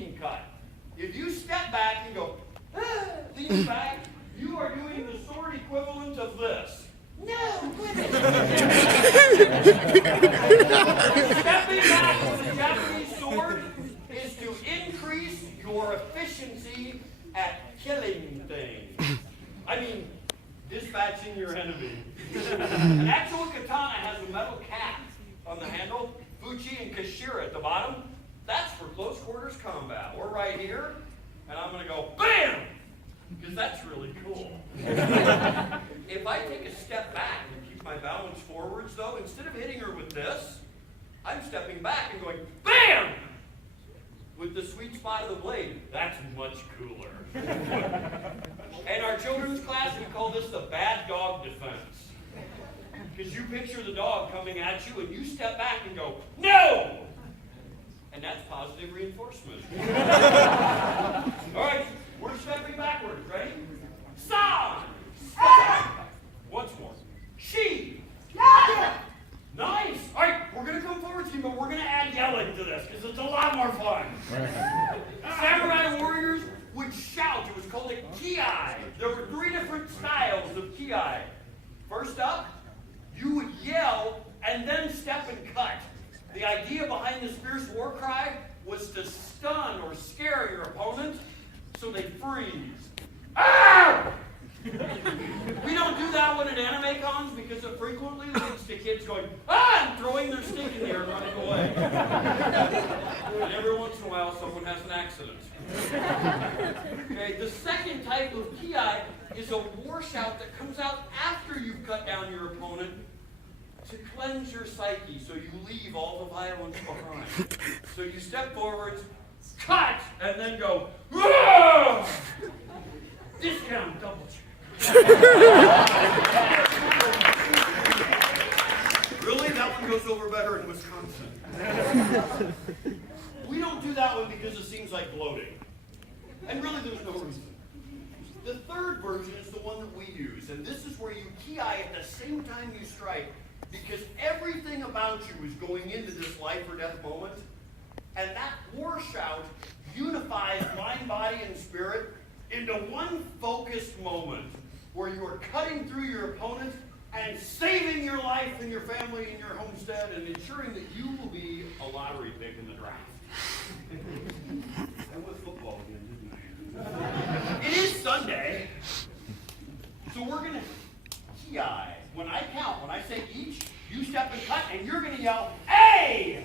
sneaking cut. If you step back and go, lean back, you are doing the sword equivalent of this. No, Stepping back with a Japanese sword is to increase your efficiency at killing things. I mean, dispatching your enemy. An actual katana has a metal cap on the handle, fuchi and kashira at the bottom. That's for close quarters combat. We're right here, and I'm going to go BAM! Because that's really cool. If I take a step back and keep my balance forwards, though, instead of hitting her with this, I'm stepping back and going BAM! With the sweet spot of the blade. That's much cooler. In our children's class, we call this the bad dog defense. Because you picture the dog coming at you, and you step back and go, no! And that's positive reinforcement. All right, we're stepping backwards. Ready? San! Once more. She! Nice! All right, we're going to come forward to you, but we're going to add yelling to this, because it's a lot more fun. Samurai warriors would shout. It was called a kiai. There were 3 different styles of kiai. First up, you would yell and then step and cut. The idea behind this fierce war cry was to stun or scare your opponent so they freeze. Ah! We don't do that one at anime cons because it frequently leads to kids going, and throwing their stick in the air and running away. And every once in a while, someone has an accident. Okay, the second type of kiai is a war shout that comes out after you've cut down your opponent to cleanse your psyche so you leave all the violence behind. So you step forwards, cut, and then go, Whoa! Discount double check. Really? That one goes over better in Wisconsin. We don't do that one because it seems like bloating. And really there's no reason. The third version is the one that we use, and this is where you kiai at the same time you strike, because everything about you is going into this life or death moment, and that war shout unifies mind, body, and spirit into one focused moment where you are cutting through your opponent and saving your life and your family and your homestead and ensuring that you will be a lottery pick in the draft. That was football again, didn't I? It is Sunday, so we're going to kiai. When I count, when I say each, you step and cut, and you're going to yell, A!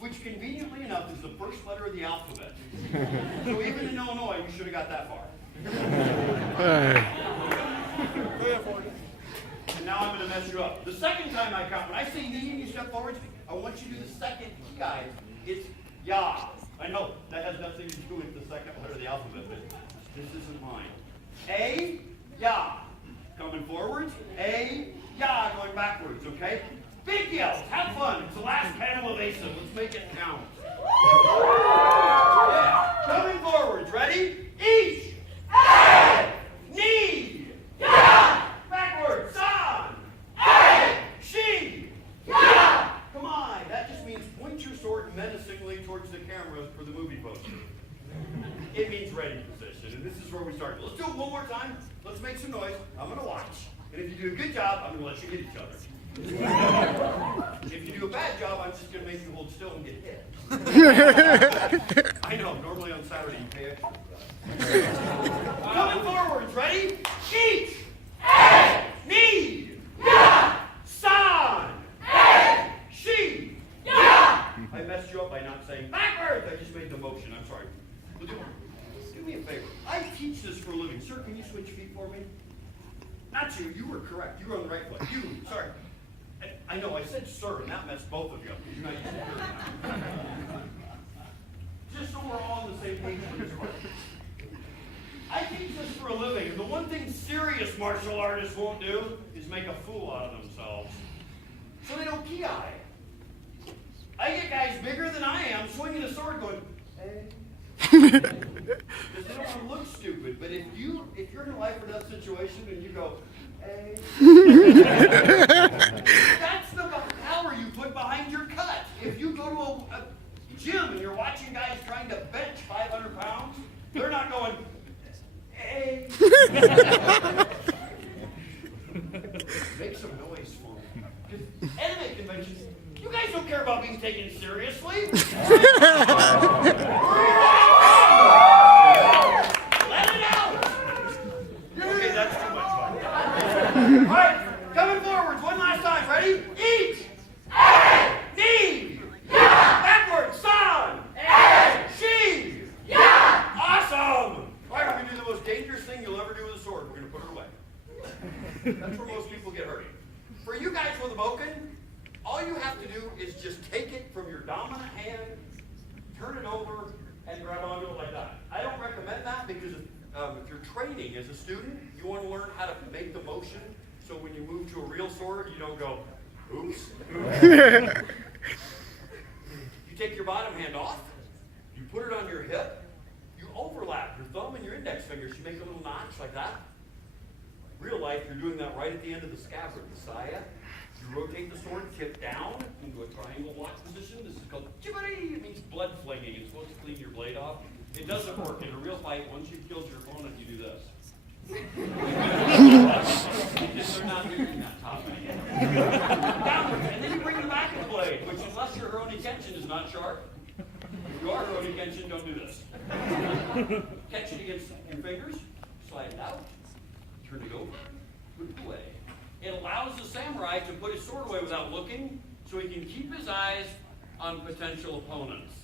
Which conveniently enough is the first letter of the alphabet. So even in Illinois, you should have got that far. And now I'm going to mess you up. The second time I count, when I say knee and you step forward, I want you to do the second kiai. It's ya. I know that has nothing to do with the second letter of the alphabet, but this isn't mine. A, ya. Coming forwards. A, ya. Going backwards, okay? Big yells. Have fun. It's the last panel evasive. Let's make it count. Yeah. Coming forwards. Ready? Each. A, knee. Ya. Backwards. San. A, she. Ya. Come on. That just means point your sword menacingly towards the camera for the movie poster. It means ready position, and this is where we start. Let's do it one more time. Let's make some noise. I'm going to watch. And if you do a good job, I'm going to let you hit each other. If you do a bad job, I'm just going to make you hold still and get hit. I know. Normally on Saturday you pay extra. Coming forwards. Ready? Each. A, knee. Ya. San. A, she. Ya. I messed you up by not saying backwards. I just made the motion. I'm sorry. But do me a favor. I teach this for a living. Sir, can you switch feet for me? Not you. You were correct. You were on the right foot. You. Sorry. I know. I said sir, and that messed both of you up. You're not used to it. Just so we're all on the same page for this one. I teach this for a living, and the one thing serious martial artists won't do is make a fool out of themselves. So they don't kiai. I get guys bigger than I am swinging a sword going, hey. Because they don't want to look stupid. But if you're in a life or death situation and you go, hey, that's the power you put behind your cut. If you go to a gym and you're watching guys trying to bench 500 Make some noise for me. Because anime conventions, you guys don't care about being taken seriously. Let it out. Okay, that's too much fun. All right, coming forwards one last time. Ready? Each. Knee. Backwards. San. She. Awesome. All right, we're going to do the most dangerous thing you'll ever do with a sword. We're going to put it away. That's where most people get hurt. For you guys with a bokken, all you have to do is just take it from your dominant hand, turn it over, and grab onto it like that. I don't recommend that because if you're training as a student, you want to learn how to make the motion so when you move to a real sword, you don't go, oops. You take your bottom hand off, you put it on your hip, you overlap your thumb and your index fingers. You make a little notch like that. Real life, you're doing that right at the end of the scabbard, the saya. You rotate the sword tip down into a triangle lock position. This is called jibbery. It means blood flinging. It's supposed to clean your blade off. It doesn't work. In a real fight, once you've killed your opponent, you do this. Because they're not eating that top end. Downwards, and then you bring the back of the blade, which unless your Rurouni Kenshin is not sharp, if you are Rurouni Kenshin, don't do this. Catch it against your fingers, slide it out, turn it over, put it away. It allows the samurai to put his sword away without looking, so he can keep his eyes on potential opponents.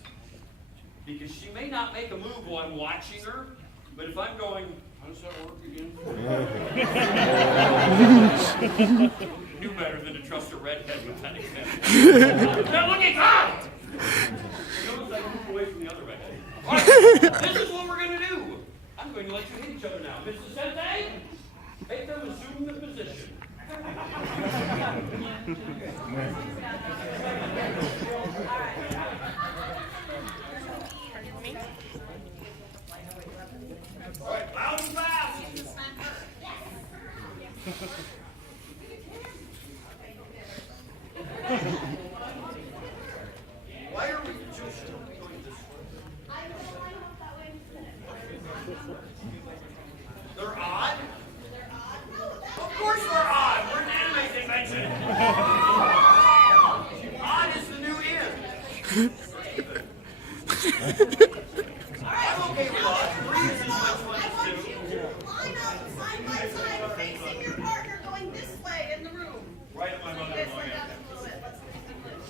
Because she may not make a move while I'm watching her, but if I'm going, how does that work again? You knew better than to trust a redhead with that extent. Now look at God! Notice I move away from the other redhead. All right, this is what we're going to do. I'm going to let you hit each other now. Mr. Sensei, make them assume the position. All right, loud and fast. Why are we just doing this? They're odd? Of course we're odd. We're an anime convention. Odd is the new in. I'm okay with odd. Three is as much fun as two. Line up side by side, facing your partner, going this way in the room. Right at my mother. You guys lay down a little bit. Let's make them look.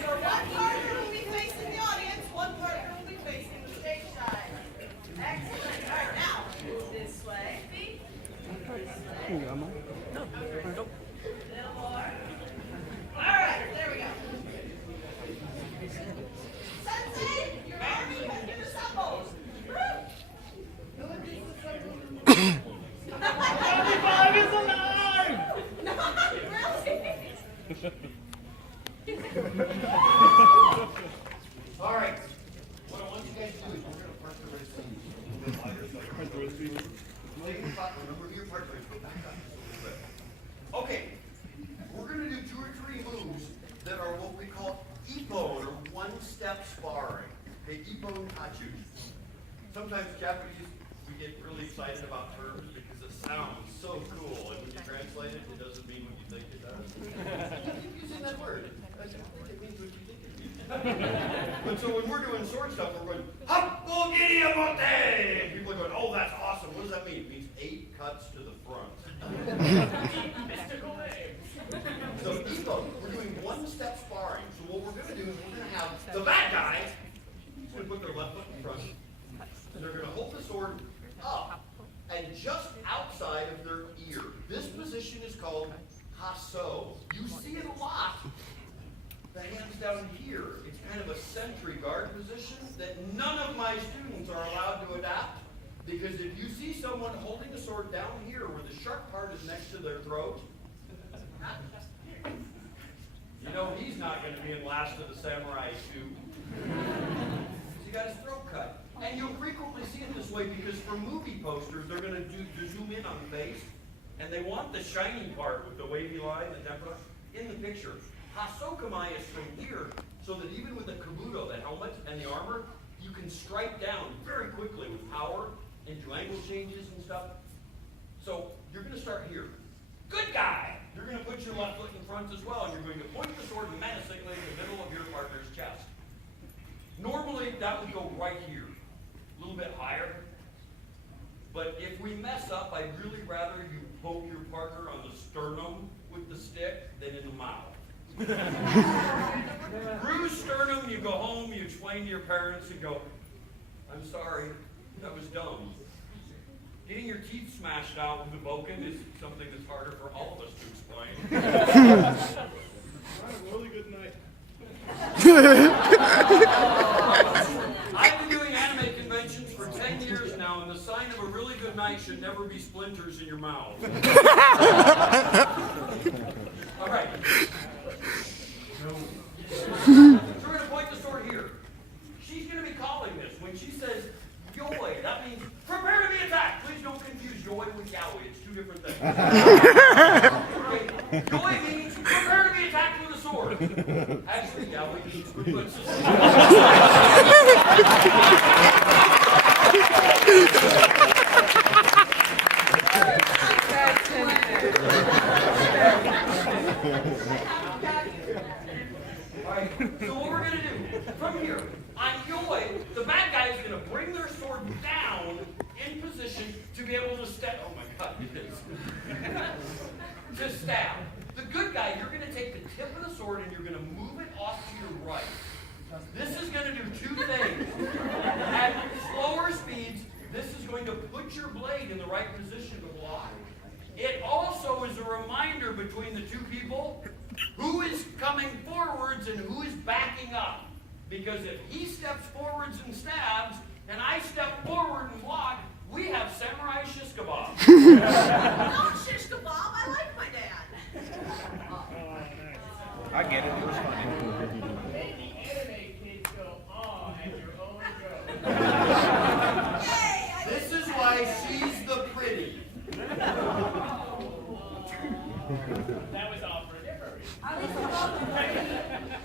So one partner will be facing the audience, one partner will be facing the stage side. Excellent. All right, now, this way. This way. Little more. All right, there we go. Sensei, your arms are at your elbows. 75 is alive! No, really? All right. What I want you guys to do is we're going to park the wrist a little wider. Remember who your partner is. Go back up just a little bit. Okay. We're going to do 2 or 3 moves that are what we call ippon, or one-step sparring. Okay, ippon kachu. Sometimes Japanese, we get really excited about terms because it sounds so cool, and when you translate it, it doesn't mean what you think it does. You keep using that word. It means what you think it means. But so when we're doing sword stuff, we're going, Happo Giriamote! People are going, oh, that's awesome. What does that mean? It means 8 cuts to the front. Mystical name. So ippon, we're doing one-step sparring. So what we're going to do is we're going to have the bad guy, he's going to put their left foot in front. They're going to hold the sword up and just outside of their ear. This position is called hasso. You see it a lot. The hands down here. It's kind of a sentry guard position that none of my students are allowed to adapt, because if you see someone holding the sword down here where the sharp part is next to their throat, you know he's not going to be in Last of the Samurai shoot. He got his throat cut. And you'll frequently see it this way because for movie posters, they're going to zoom in on the face, and they want the shiny part with the wavy line, the tempera, in the picture. Hasokamai is from here, so that even with the kabuto, the helmet, and the armor, you can strike down very quickly with power and do angle changes and stuff. So you're going to start here. Good guy! You're going to put your left foot in front as well, and you're going to point the sword menacingly in the middle of your partner's chest. Normally, that would go right here, a little bit higher. But if we mess up, I'd really rather you poke your partner on the sternum with the stick than in the mouth. Bruised sternum, you go home, you explain to your parents, and go, I'm sorry, that was dumb. Getting your teeth smashed out with a boken is something that's harder for all of us to explain. Really good night. I've been doing anime conventions for 10 years now, and the sign of a really good night should never be splinters in your mouth. All right. So we're going to point the sword here. She's going to be calling this. When she says, Yoi, that means prepare to be attacked. Please don't confuse Yoi with Yaoi. It's two different things. Okay. Yoi means prepare to be attacked with a sword. Actually, Yaoi means put Alright, so what we're going to do, from here, on Yoi, the bad guy is going to bring their sword down in position to be able to stab. Oh my god, it is. To stab. The good guy, you're going to take the tip of the sword and you're going to move it off to your right. This is going to do two things. At slower speeds, this is going to put your blade in the right position to block. It also is a reminder between the two people who is coming forwards and who is backing up. Because if he steps forwards and stabs, and I step forward and block, we have samurai shish kebab. Not shish kebab. I like my dad. I get it. It was funny. Make the anime kids go, oh, at your own go. Yay! This is why she's the pretty. That was all for different.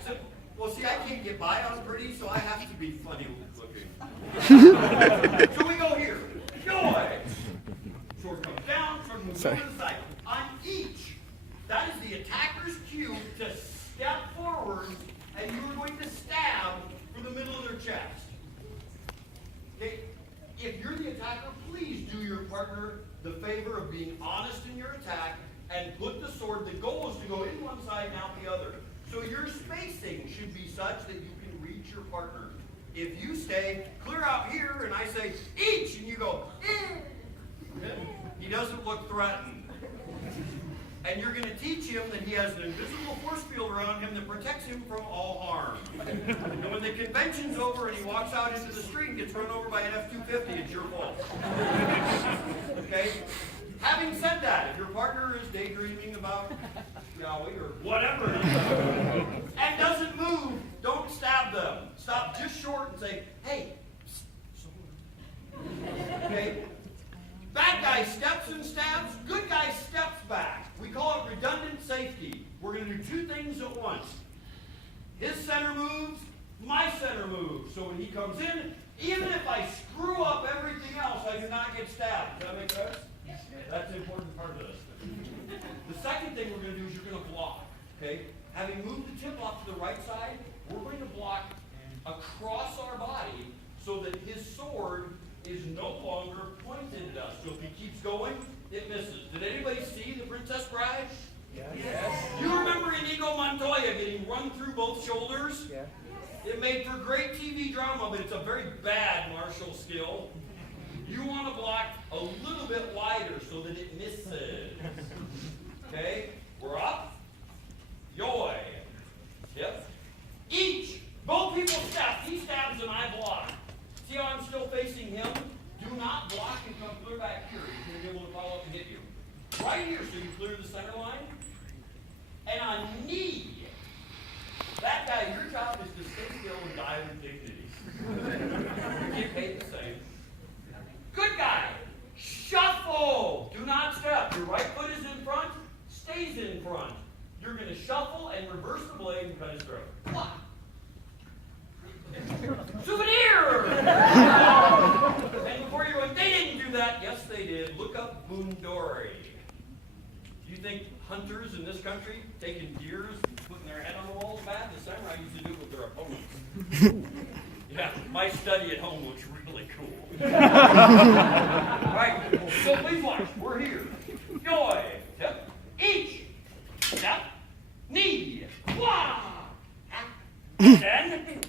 So, well, see, I can't get by on pretty, so I have to be funny looking. So we go here. Joy! Sword comes down, sword moves over to the side. On each, that is the attacker's cue to step forward, and you are going to stab for the middle of their chest. Okay? If you're the attacker, please do your partner the favor of being honest in your attack and put the sword, the goal is to go in one side and out the other. So your spacing should be such that you can reach your partner. If you say, clear out here, and I say, each, and you go, he doesn't look threatened. And you're going to teach him that he has an invisible force field around him that protects him from all harm. And when the convention's over and he walks out into the street and gets run over by an F-250, it's your fault. Okay? Having said that, if your partner is daydreaming about Yahweh or whatever, and doesn't move, don't stab them. Stop just short and say, hey, okay? Bad guy steps and stabs, good guy steps back. We call it redundant safety. We're going to do two things at once. His center moves, my center moves. So when he comes in, even if I screw up everything else, I do not get stabbed. Does that make sense? That's the important part of this. The second thing we're going to do is you're going to block. Okay? Having moved the tip off to the right side, we're going to block across our body so that his sword is no longer pointed at us. So if he keeps going, it misses. Did anybody see The Princess Bride? Yes. You remember Inigo Montoya getting run through both shoulders? Yeah. It made for great TV drama, but it's a very bad martial skill. You want to block a little bit wider so that it misses. Okay? We're up. Yoi. Yep. Each. Both people step. He stabs and I block. See how I'm still facing him? Do not block and come clear back here. He's going to be able to follow up and hit you. Right here, so you clear the center line. And on knee. That guy, your job is to stay still and die with dignity. You get paid the same. Good guy. Shuffle. Do not step. Your right foot is in front, stays in front. You're going to shuffle and reverse the blade and cut his throat. Wah! Souvenir! And before you're going, they didn't do that. Yes, they did. Look up Boondori. Do you think hunters in this country taking deers and putting their head on the wall is bad? The samurai used to do it with their opponents. Yeah, my study at home looks really cool. Right, so please watch. We're here. Joy, step, each, step, knee, wah, then,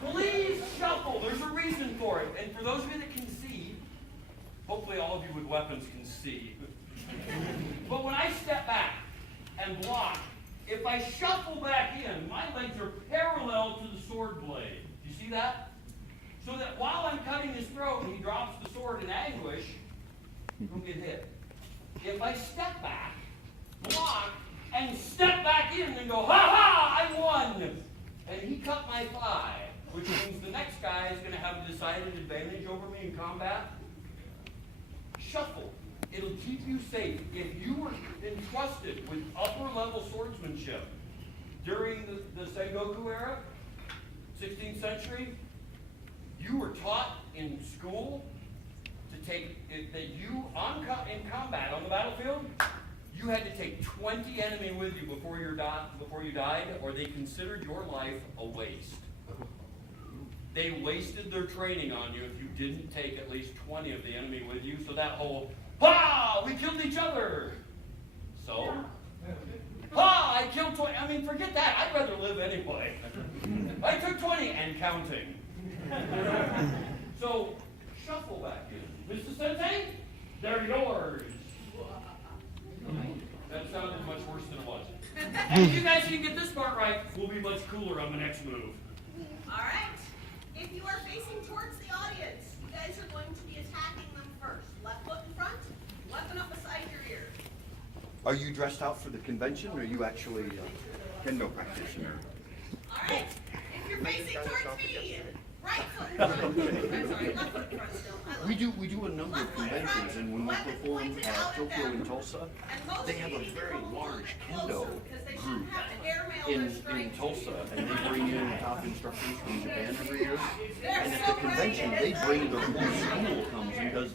please shuffle. There's a reason for it. And for those of you that can see, hopefully all of you with weapons can see. But when I step back and block, if I shuffle back in, my legs are parallel to the sword blade. Do you see that? So that while I'm cutting his throat and he drops the sword in anguish, he won't get hit. If I step back, block, and step back in and go, ha ha, I won! And he cut my thigh, which means the next guy is going to have a decided advantage over me in combat. Shuffle. It'll keep you safe. If you were entrusted with upper-level swordsmanship during the Sengoku era, 16th century, you were taught in school to take that you in combat on the battlefield, you had to take 20 enemy with you before you died, or they considered your life a waste. They wasted their training on you if you didn't take at least 20 of the enemy with you. So that whole "ha, we killed each other." So, "ha, I killed 20." I mean, forget that. I'd rather live anyway. I took 20 and counting. So, shuffle back in. Mr. Sensei, they're yours. That sounded much worse than it was. And if you guys can get this part right, we'll be much cooler on the next move. All right. If you are facing towards the audience, you guys are going to be attacking them first. Left foot in front, weapon up beside your ear. Are you dressed out for the convention, or are you actually a kendo practitioner? All right. If you're facing towards me, right foot in front. I'm sorry, left foot in front still. I We lied. do a number of conventions, and when we perform at Tokyo and Tulsa, they have a very large kendo group in Tulsa, and they bring in top instructors from Japan every year. And at the convention, they bring the whole school comes and does